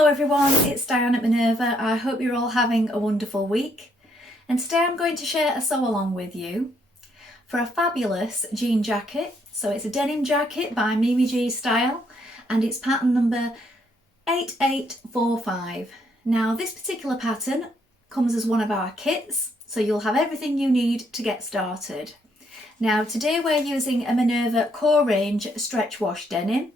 Hello everyone, it's Dianne at Minerva. I hope you're all having a wonderful week. And today I'm going to share a sew along with you for a fabulous jean jacket. So it's a denim jacket by Mimi G Style and it's pattern number 8845. Now this particular pattern comes as one of our kits, so you'll have everything you need to get started. Now today we're using a Minerva core range stretch wash denim.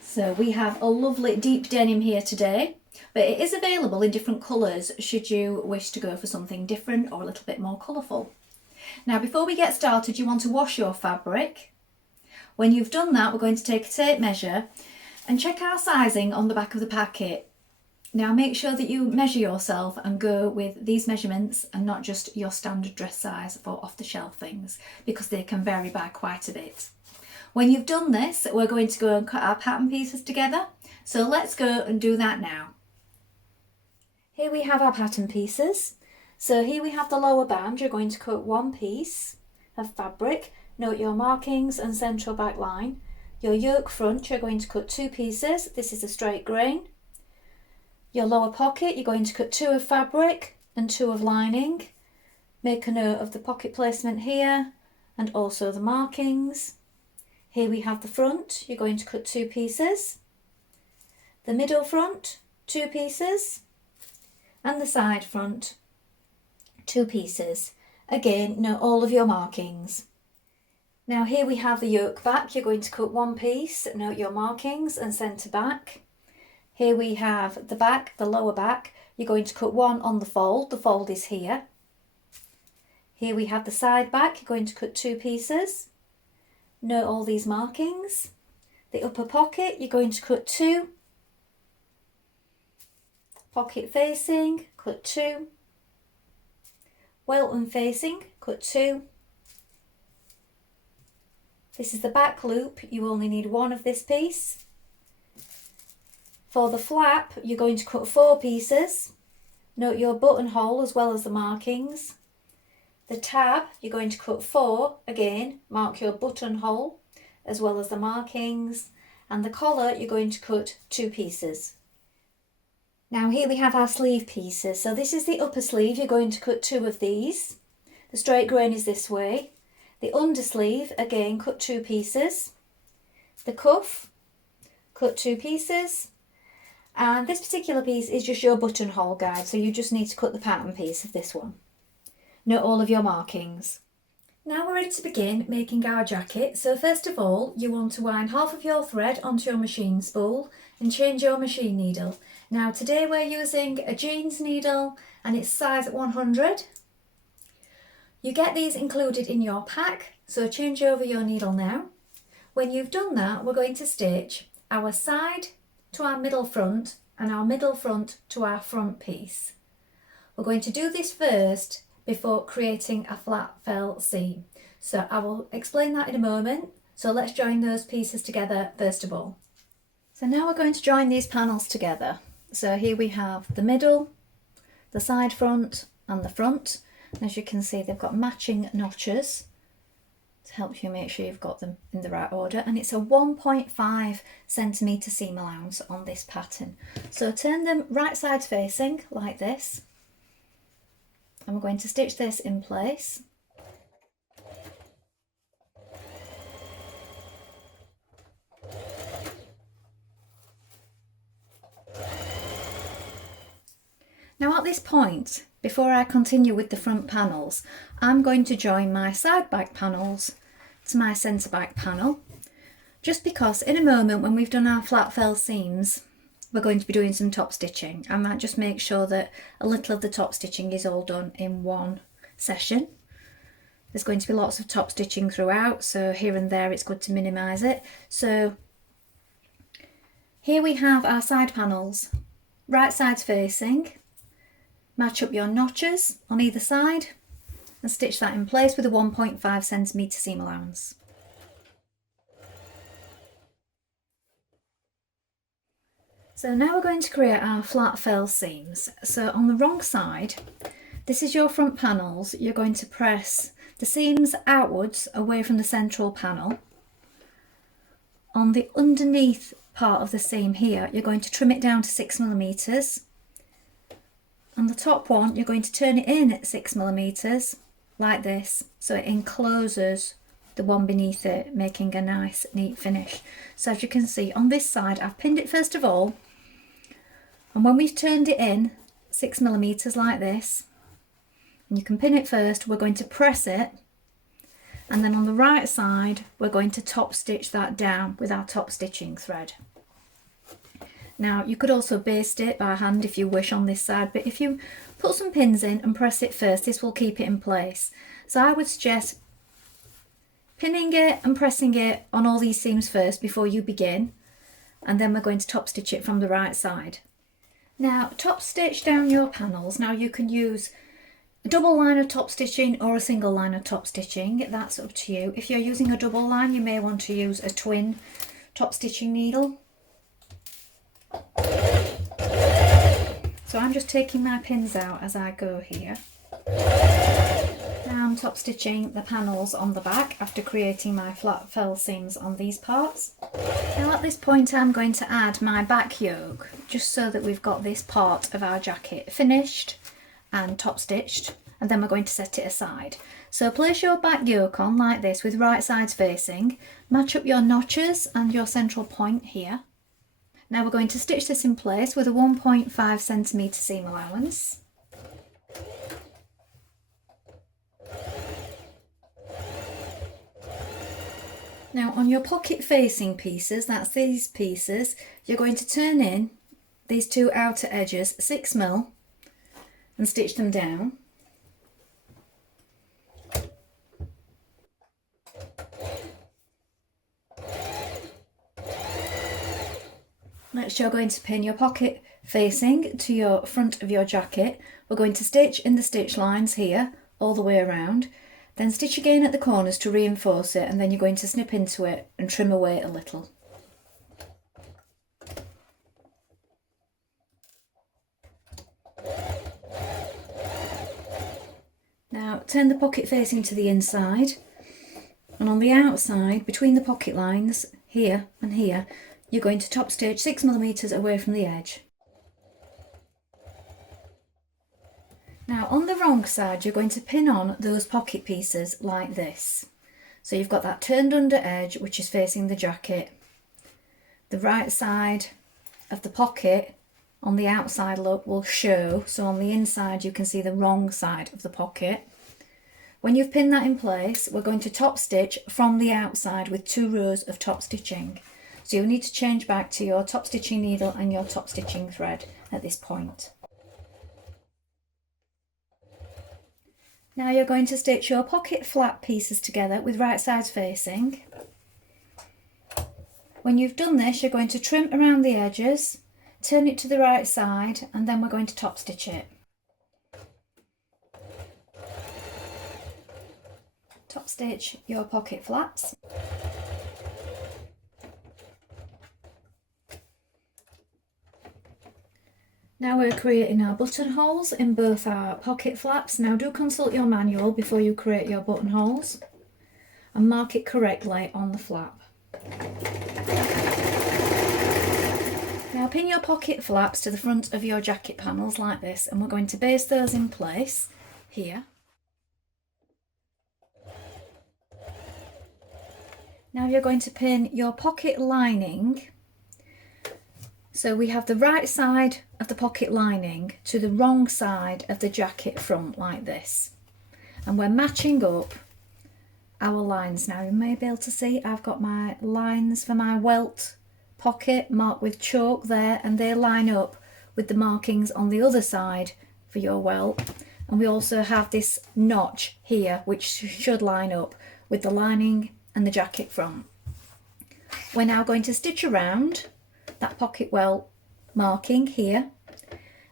So we have a lovely deep denim here today, but it is available in different colours should you wish to go for something different or a little bit more colourful. Now before we get started, you want to wash your fabric. When you've done that, we're going to take a tape measure and check our sizing on the back of the packet. Now make sure that you measure yourself and go with these measurements and not just your standard dress size for off-the-shelf things, because they can vary by quite a bit. When you've done this, we're going to go and cut our pattern pieces together. So let's go and do that now. Here we have our pattern pieces. So here we have the lower band. You're going to cut one piece of fabric. Note your markings and central back line. Your yoke front, you're going to cut two pieces. This is a straight grain. Your lower pocket, you're going to cut two of fabric and two of lining. Make a note of the pocket placement here and also the markings. Here we have the front, you're going to cut two pieces, the middle front, two pieces, and the side front, two pieces. Again, note all of your markings. Now here we have the yoke back, you're going to cut one piece, note your markings and centre back. Here we have the back, the lower back, you're going to cut one on the fold is here. Here we have the side back, you're going to cut two pieces. Note all these markings. The upper pocket, you're going to cut two. Pocket facing, cut two. Welton facing, cut two. This is the back loop, you only need one of this piece. For the flap, you're going to cut four pieces. Note your buttonhole as well as the markings. The tab, you're going to cut four, again, mark your buttonhole as well as the markings, and the collar, you're going to cut two pieces. Now here we have our sleeve pieces. So this is the upper sleeve, you're going to cut two of these. The straight grain is this way. The undersleeve, again, cut two pieces. The cuff, cut two pieces. And this particular piece is just your buttonhole guide, so you just need to cut the pattern piece of this one. Note all of your markings. Now we're ready to begin making our jacket. So first of all, you want to wind half of your thread onto your machine spool and change your machine needle. Now today we're using a jeans needle and it's size 100. You get these included in your pack, so change over your needle now. When you've done that, we're going to stitch our side to our middle front and our middle front to our front piece. We're going to do this first before creating a flat fell seam. So I will explain that in a moment. So let's join those pieces together first of all. So now we're going to join these panels together. So here we have the middle, the side front and the front. And as you can see, they've got matching notches to help you make sure you've got them in the right order. And it's a 1.5 centimetre seam allowance on this pattern. So turn them right sides facing like this. And we're going to stitch this in place. Now at this point, before I continue with the front panels, I'm going to join my side back panels to my centre back panel, just because in a moment when we've done our flat fell seams, we're going to be doing some top stitching. I might just make sure that a little of the top stitching is all done in one session. There's going to be lots of top stitching throughout, so here and there it's good to minimise it. So here we have our side panels, right sides facing. Match up your notches on either side and stitch that in place with a 1.5 centimetre seam allowance. So now we're going to create our flat fell seams. So on the wrong side, this is your front panels. You're going to press the seams outwards away from the central panel. On the underneath part of the seam here, you're going to trim it down to 6mm. On the top one, you're going to turn it in at 6mm like this, so it encloses the one beneath it, making a nice neat finish. So as you can see on this side, I've pinned it first of all, and when we've turned it in 6mm like this, and you can pin it first, we're going to press it, and then on the right side we're going to top stitch that down with our top stitching thread. Now you could also baste it by hand if you wish on this side, but if you put some pins in and press it first, this will keep it in place. So I would suggest pinning it and pressing it on all these seams first before you begin, and then we're going to top stitch it from the right side. Now top stitch down your panels. Now you can use a double line of top stitching or a single line of top stitching, that's up to you. If you're using a double line, you may want to use a twin top stitching needle. So I'm just taking my pins out as I go here. Now I'm top stitching the panels on the back after creating my flat fell seams on these parts. Now at this point I'm going to add my back yoke, just so that we've got this part of our jacket finished and top stitched, and then we're going to set it aside. So place your back yoke on like this with right sides facing, match up your notches and your central point here. Now we're going to stitch this in place with a 1.5cm seam allowance. Now on your pocket facing pieces, that's these pieces, you're going to turn in these two outer edges 6mm and stitch them down. Next you're going to pin your pocket facing to your front of your jacket. We're going to stitch in the stitch lines here all the way around, then stitch again at the corners to reinforce it, and then you're going to snip into it and trim away a little. Now turn the pocket facing to the inside, and on the outside between the pocket lines here and here, you're going to top stitch 6mm away from the edge. Now on the wrong side you're going to pin on those pocket pieces like this. So you've got that turned under edge which is facing the jacket. The right side of the pocket on the outside look will show, so on the inside you can see the wrong side of the pocket. When you've pinned that in place, we're going to top stitch from the outside with 2 rows of top stitching. So you'll need to change back to your top stitching needle and your top stitching thread at this point. Now you're going to stitch your pocket flap pieces together with right sides facing. When you've done this, you're going to trim around the edges, turn it to the right side, and then we're going to top stitch it. Top stitch your pocket flaps. Now we're creating our buttonholes in both our pocket flaps. Now do consult your manual before you create your buttonholes and mark it correctly on the flap. Now pin your pocket flaps to the front of your jacket panels like this, and we're going to baste those in place here. Now you're going to pin your pocket lining. So we have the right side of the pocket lining to the wrong side of the jacket front like this. And we're matching up our lines. Now you may be able to see I've got my lines for my welt pocket marked with chalk there, and they line up with the markings on the other side for your welt. And we also have this notch here which should line up with the lining and the jacket front. We're now going to stitch around that pocket welt marking here.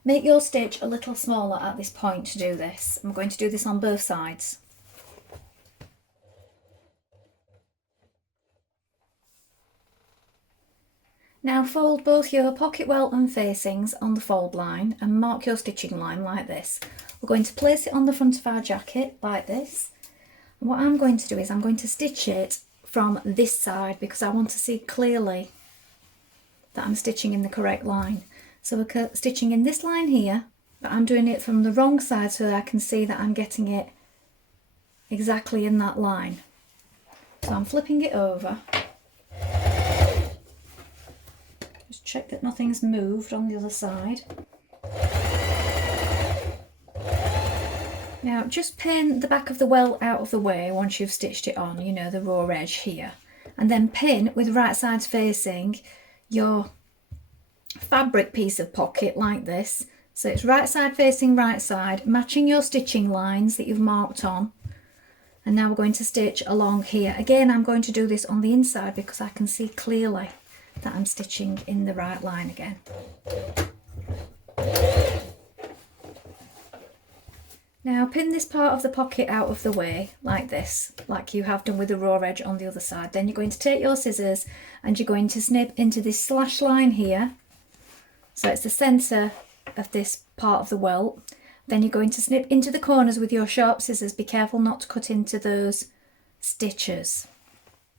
Make your stitch a little smaller at this point to do this. I'm going to do this on both sides. Now fold both your pocket welt and facings on the fold line and mark your stitching line like this. We're going to place it on the front of our jacket like this. And what I'm going to do is I'm going to stitch it from this side because I want to see clearly that I'm stitching in the correct line. So we're stitching in this line here, but I'm doing it from the wrong side so that I can see that I'm getting it exactly in that line. So I'm flipping it over. Just check that nothing's moved on the other side. Now just pin the back of the welt out of the way once you've stitched it on, you know, the raw edge here. And then pin with right sides facing your fabric piece of pocket like this. So it's right side facing right side, matching your stitching lines that you've marked on. And now we're going to stitch along here. Again, I'm going to do this on the inside because I can see clearly that I'm stitching in the right line again. Now pin this part of the pocket out of the way like this, like you have done with the raw edge on the other side. Then you're going to take your scissors and you're going to snip into this slash line here. So it's the centre of this part of the welt. Then you're going to snip into the corners with your sharp scissors. Be careful not to cut into those stitches.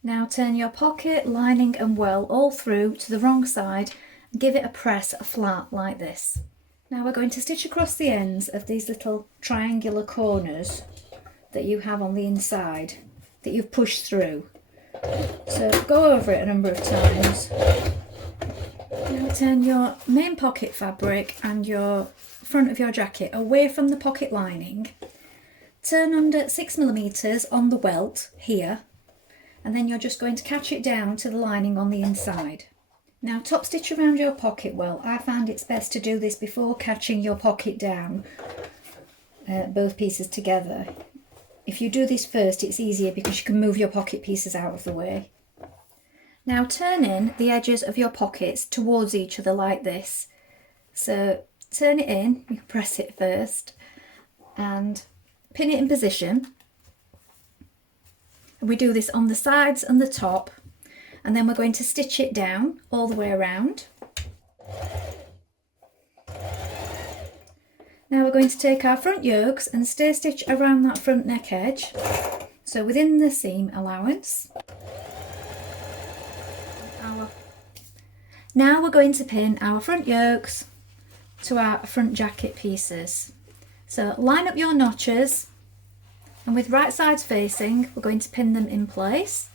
Now turn your pocket, lining and welt all through to the wrong side and give it a press flat like this. Now we're going to stitch across the ends of these little triangular corners that you have on the inside that you've pushed through. So go over it a number of times. Now turn your main pocket fabric and your front of your jacket away from the pocket lining. Turn under 6mm on the welt here, and then you're just going to catch it down to the lining on the inside. Now top stitch around your pocket welt. I find it's best to do this before catching your pocket down, both pieces together. If you do this first, it's easier because you can move your pocket pieces out of the way. Now turn in the edges of your pockets towards each other like this. So turn it in, you press it first and pin it in position. And we do this on the sides and the top. And then we're going to stitch it down all the way around. Now we're going to take our front yokes and stay stitch around that front neck edge, so within the seam allowance. Now we're going to pin our front yokes to our front jacket pieces. So line up your notches, and with right sides facing we're going to pin them in place.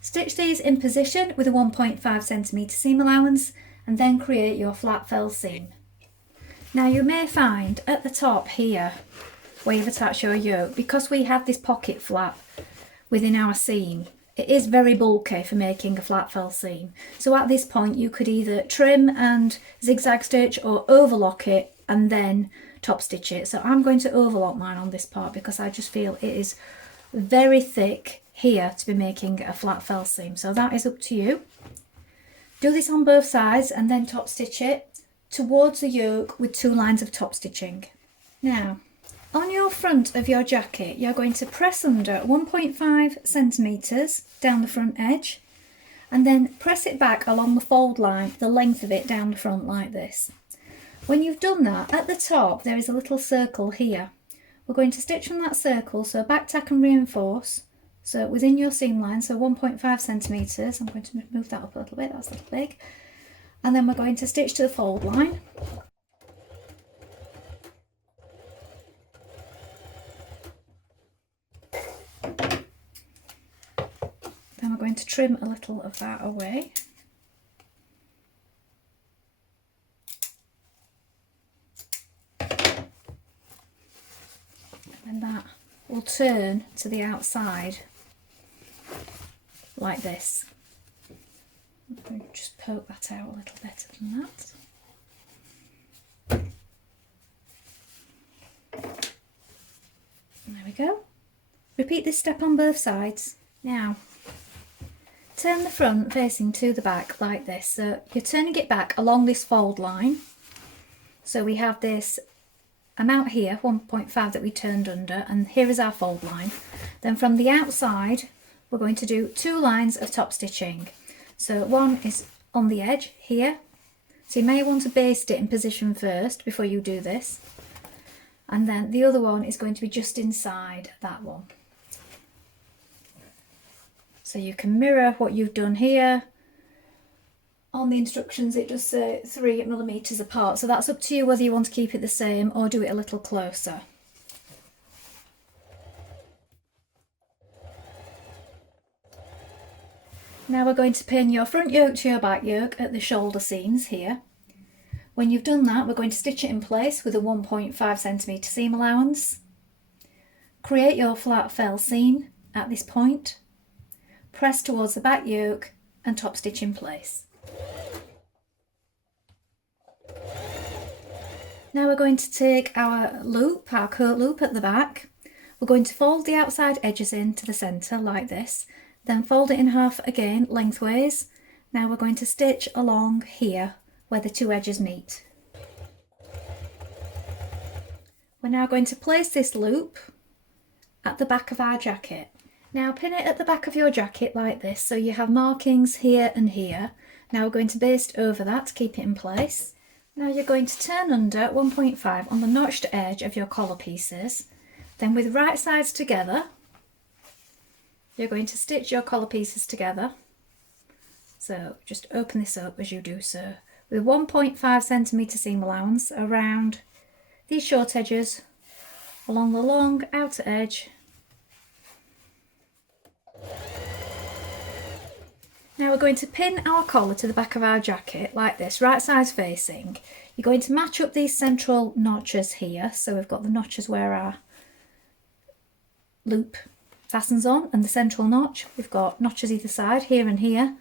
Stitch these in position with a 1.5cm seam allowance and then create your flat fell seam. Now you may find at the top here where you've attached your yoke, because we have this pocket flap within our seam, it is very bulky for making a flat fell seam. So at this point you could either trim and zigzag stitch or overlock it and then top stitch it. So I'm going to overlock mine on this part because I just feel it is very thick here to be making a flat fell seam. So that is up to you. Do this on both sides and then top stitch it towards the yoke with 2 lines of top stitching. Now on your front of your jacket you're going to press under 1.5cm down the front edge and then press it back along the fold line, the length of it down the front like this. When you've done that, at the top there is a little circle here. We're going to stitch from that circle, so back tack and reinforce. So within your seam line, so 1.5cm, I'm going to move that up a little bit, that's a little big. And then we're going to stitch to the fold line. Then we're going to trim a little of that away. And that will turn to the outside like this. I'm going to just poke that out a little better than that. And there we go. Repeat this step on both sides. Now, turn the front facing to the back like this. So you're turning it back along this fold line. So we have this amount here, 1.5 that we turned under, and here is our fold line. Then from the outside we're going to do 2 lines of top stitching. So one is on the edge here, so you may want to baste it in position first before you do this, and then the other one is going to be just inside that one. So you can mirror what you've done here. On the instructions it does say 3mm apart, so that's up to you whether you want to keep it the same or do it a little closer. Now we're going to pin your front yoke to your back yoke at the shoulder seams here. When you've done that, we're going to stitch it in place with a 1.5cm seam allowance. Create your flat fell seam at this point. Press towards the back yoke and top stitch in place. Now we're going to take our loop, our coat loop at the back. We're going to fold the outside edges in to the centre like this, then fold it in half again lengthways. Now we're going to stitch along here where the two edges meet. We're now going to place this loop at the back of our jacket. Now pin it at the back of your jacket like this, so you have markings here and here. Now we're going to baste over that to keep it in place. Now you're going to turn under 1.5 on the notched edge of your collar pieces. Then with right sides together, you're going to stitch your collar pieces together. So just open this up as you do so. With 1.5cm seam allowance around these short edges, along the long outer edge. Now we're going to pin our collar to the back of our jacket like this, right sides facing. You're going to match up these central notches here. So we've got the notches where our loop fastens on and the central notch. We've got notches either side, here and here.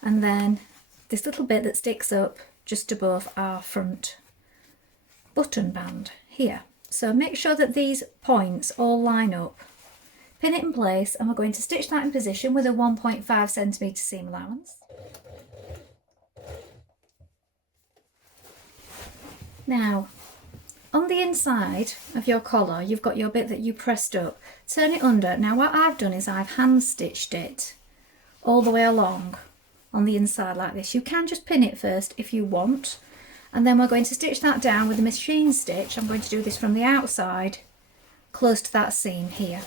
And then this little bit that sticks up just above our front button band here. So make sure that these points all line up. Pin it in place and we're going to stitch that in position with a 1.5cm seam allowance. Now, on the inside of your collar, you've got your bit that you pressed up. Turn it under. Now what I've done is I've hand stitched it all the way along on the inside like this. You can just pin it first if you want. And then we're going to stitch that down with a machine stitch. I'm going to do this from the outside, close to that seam here.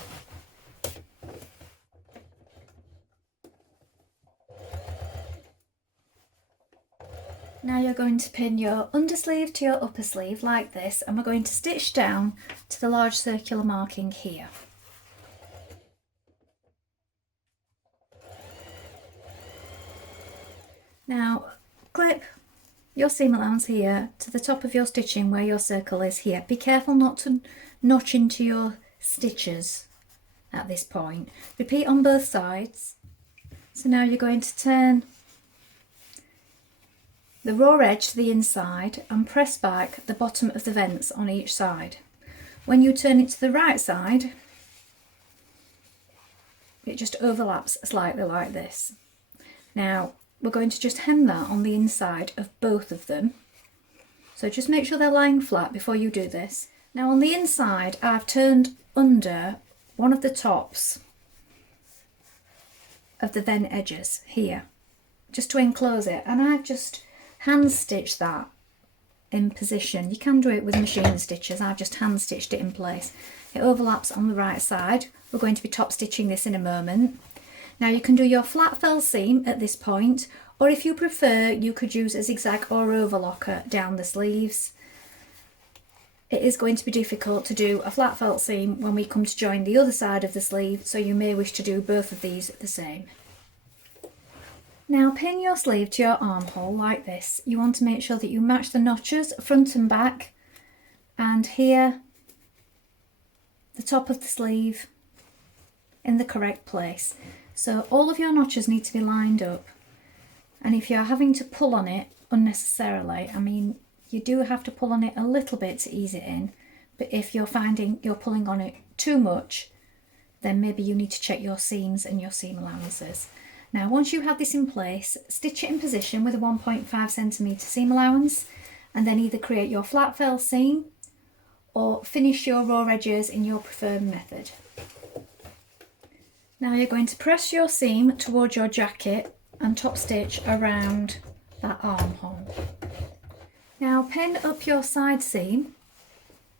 Now you're going to pin your undersleeve to your upper sleeve like this, and we're going to stitch down to the large circular marking here. Now clip your seam allowance here to the top of your stitching where your circle is here. Be careful not to notch into your stitches at this point. Repeat on both sides. So now you're going to turn the raw edge to the inside and press back the bottom of the vents on each side. When you turn it to the right side, it just overlaps slightly like this. Now we're going to just hem that on the inside of both of them. So just make sure they're lying flat before you do this. Now on the inside, I've turned under one of the tops of the vent edges here, just to enclose it, and I've just hand stitched that in position. You can do it with machine stitches. I've just hand stitched it in place. It overlaps on the right side. We're going to be top stitching this in a moment. Now you can do your flat fell seam at this point, or if you prefer, you could use a zigzag or overlocker down the sleeves. It is going to be difficult to do a flat felt seam when we come to join the other side of the sleeve, so you may wish to do both of these the same. Now pin your sleeve to your armhole like this. You want to make sure that you match the notches front and back, and here the top of the sleeve in the correct place. So all of your notches need to be lined up, and if you're having to pull on it unnecessarily, I mean you do have to pull on it a little bit to ease it in, but if you're finding you're pulling on it too much, then maybe you need to check your seams and your seam allowances. Now once you have this in place, stitch it in position with a 1.5cm seam allowance, and then either create your flat fell seam or finish your raw edges in your preferred method. Now you're going to press your seam towards your jacket and top stitch around that armhole. Now pin up your side seam,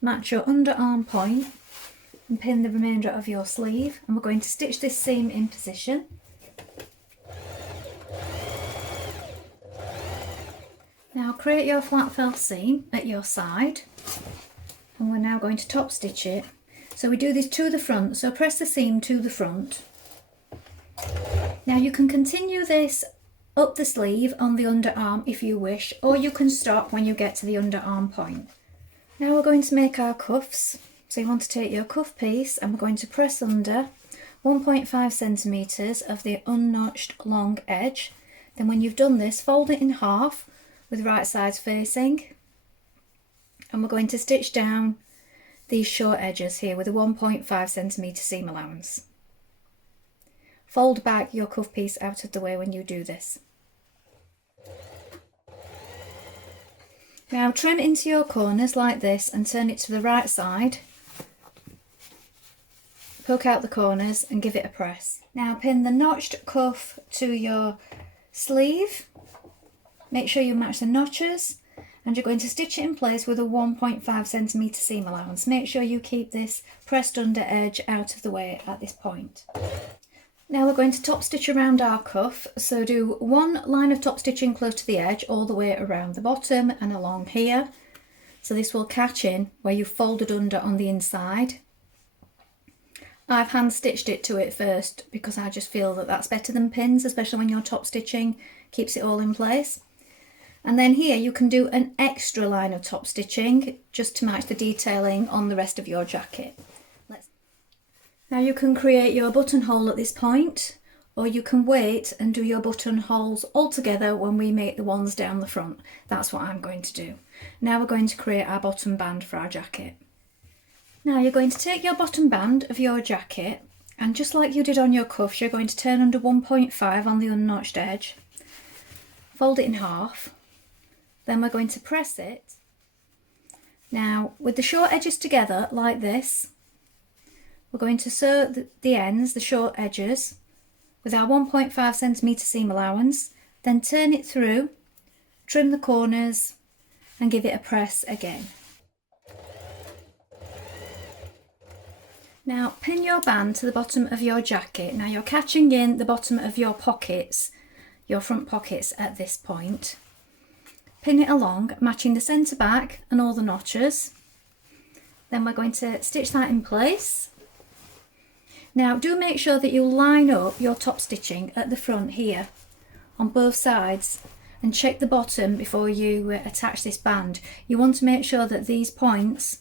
match your underarm point and pin the remainder of your sleeve, and we're going to stitch this seam in position. Now create your flat fell seam at your side, and we're now going to top stitch it. So we do this to the front, so press the seam to the front. Now you can continue this up the sleeve on the underarm if you wish, or you can stop when you get to the underarm point. Now we're going to make our cuffs. So you want to take your cuff piece and we're going to press under 1.5 centimetres of the unnotched long edge. Then when you've done this, fold it in half with right sides facing, and we're going to stitch down these short edges here with a 1.5 centimetre seam allowance. Fold back your cuff piece out of the way when you do this. Now trim into your corners like this and turn it to the right side. Poke out the corners and give it a press. Now pin the notched cuff to your sleeve. Make sure you match the notches, and you're going to stitch it in place with a 1.5 centimetre seam allowance. Make sure you keep this pressed under edge out of the way at this point. Now we're going to top stitch around our cuff, so do one line of top stitching close to the edge all the way around the bottom and along here. So this will catch in where you've folded under on the inside. I've hand stitched it to it first because I just feel that that's better than pins, especially when you're top stitching, keeps it all in place. And then here you can do an extra line of top stitching just to match the detailing on the rest of your jacket. Now you can create your buttonhole at this point, or you can wait and do your buttonholes all together when we make the ones down the front. That's what I'm going to do. Now we're going to create our bottom band for our jacket. Now you're going to take your bottom band of your jacket, and just like you did on your cuffs, you're going to turn under 1.5 on the unnotched edge, fold it in half, then we're going to press it. Now with the short edges together like this, we're going to sew the ends, the short edges, with our 1.5 centimetre seam allowance, then turn it through, trim the corners and give it a press again. Now pin your band to the bottom of your jacket. Now you're catching in the bottom of your pockets, your front pockets at this point. Pin it along, matching the centre back and all the notches. Then we're going to stitch that in place. Now do make sure that you line up your top stitching at the front here on both sides, and check the bottom before you attach this band. You want to make sure that these points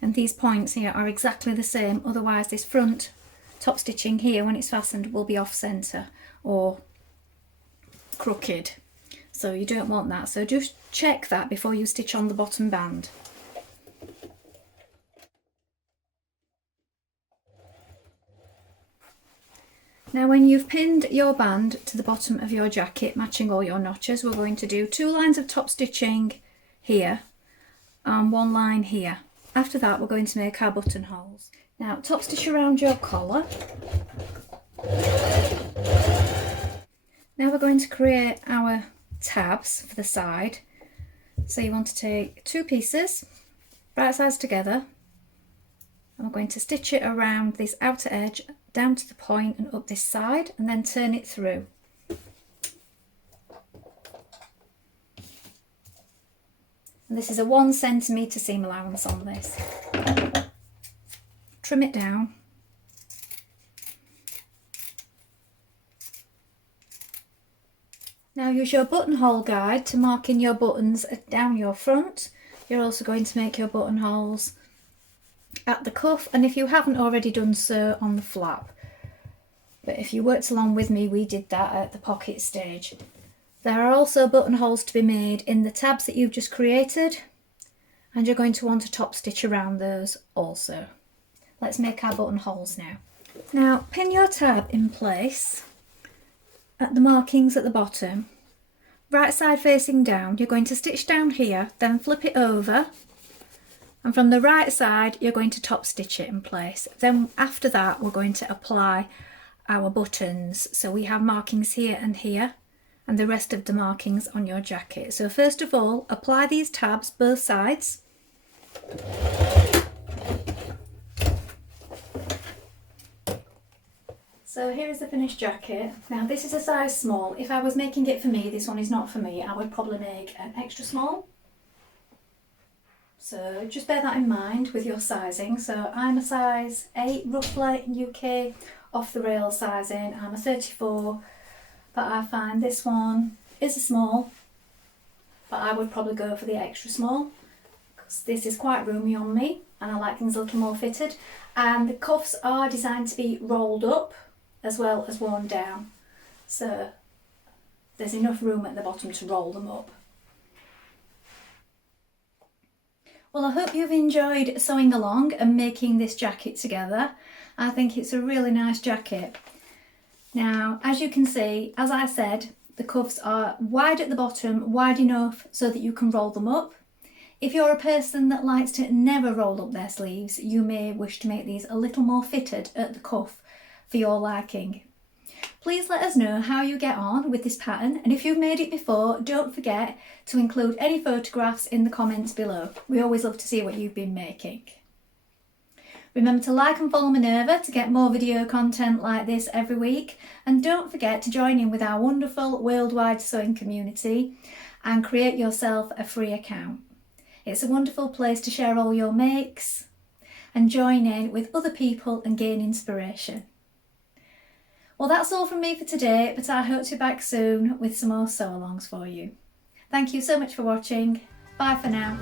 and these points here are exactly the same, otherwise this front top stitching here when it's fastened will be off centre or crooked, so you don't want that. So just check that before you stitch on the bottom band. Now when you've pinned your band to the bottom of your jacket, matching all your notches, we're going to do 2 lines of top stitching here and 1 line here. After that we're going to make our buttonholes. Now top stitch around your collar. Now we're going to create our tabs for the side. So you want to take 2 pieces, right sides together, and we're going to stitch it around this outer edge down to the point and up this side, and then turn it through. And this is a 1 centimetre seam allowance on this. Trim it down. Now use your buttonhole guide to mark in your buttons down your front. You're also going to make your buttonholes at the cuff, and if you haven't already done so, on the flap. But if you worked along with me, we did that at the pocket stage. There are also buttonholes to be made in the tabs that you've just created, and you're going to want to top stitch around those also. Let's make our buttonholes now. Now pin your tab in place at the markings at the bottom, right side facing down. You're going to stitch down here, then flip it over, and from the right side you're going to top stitch it in place. Then after that we're going to apply our buttons. So we have markings here and here, and the rest of the markings on your jacket. So first of all, apply these tabs both sides. So here is the finished jacket. Now this is a size small. If I was making it for me, this one is not for me, I would probably make an extra small. So just bear that in mind with your sizing. So I'm a size 8 roughly in UK off the rail sizing. I'm a 34, but I find this one is a small, but I would probably go for the extra small because this is quite roomy on me and I like things a little more fitted. And the cuffs are designed to be rolled up as well as worn down, so there's enough room at the bottom to roll them up. Well, I hope you've enjoyed sewing along and making this jacket together. I think it's a really nice jacket. Now, as you can see, as I said, the cuffs are wide at the bottom, wide enough so that you can roll them up. If you're a person that likes to never roll up their sleeves, you may wish to make these a little more fitted at the cuff for your liking. Please let us know how you get on with this pattern, and if you've made it before, don't forget to include any photographs in the comments below. We always love to see what you've been making. Remember to like and follow Minerva to get more video content like this every week, and don't forget to join in with our wonderful worldwide sewing community and create yourself a free account. It's a wonderful place to share all your makes and join in with other people and gain inspiration. Well, that's all from me for today, but I hope to be back soon with some more sew-alongs for you. Thank you so much for watching. Bye for now.